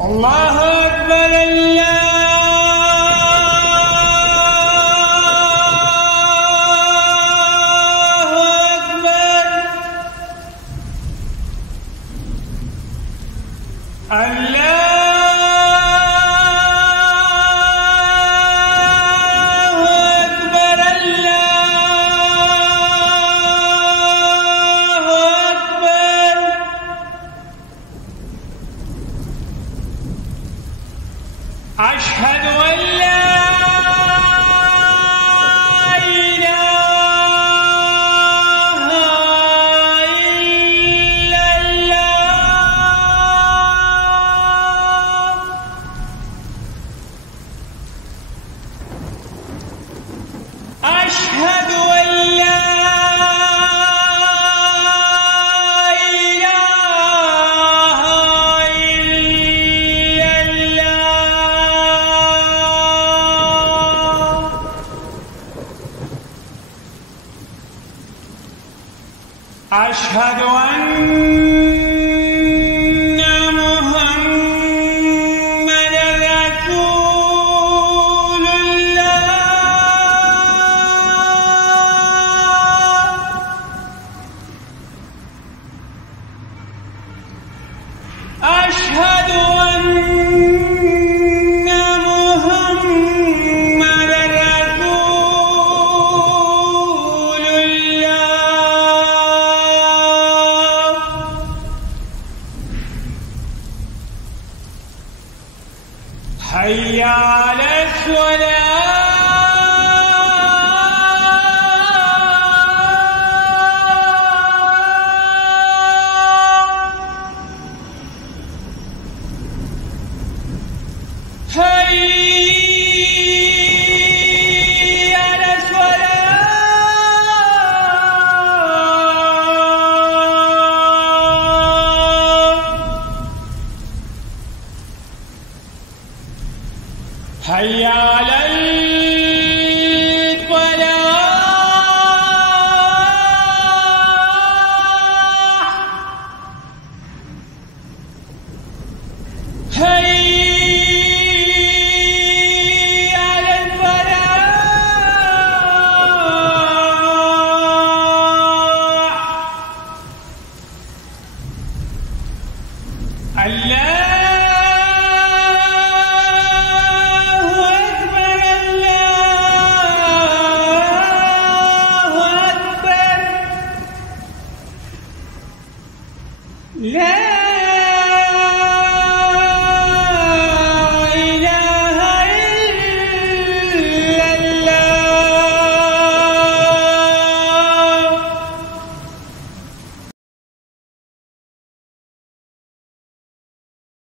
الله أكبر الله أكبر الله أشهد أن لا إله إلا الله أشهد أن لا أشهد أن محمدًا رسول الله أشهد أن حي على الصلاة حي على الصلاة حي على الفلاح حي على الفلاح الله لا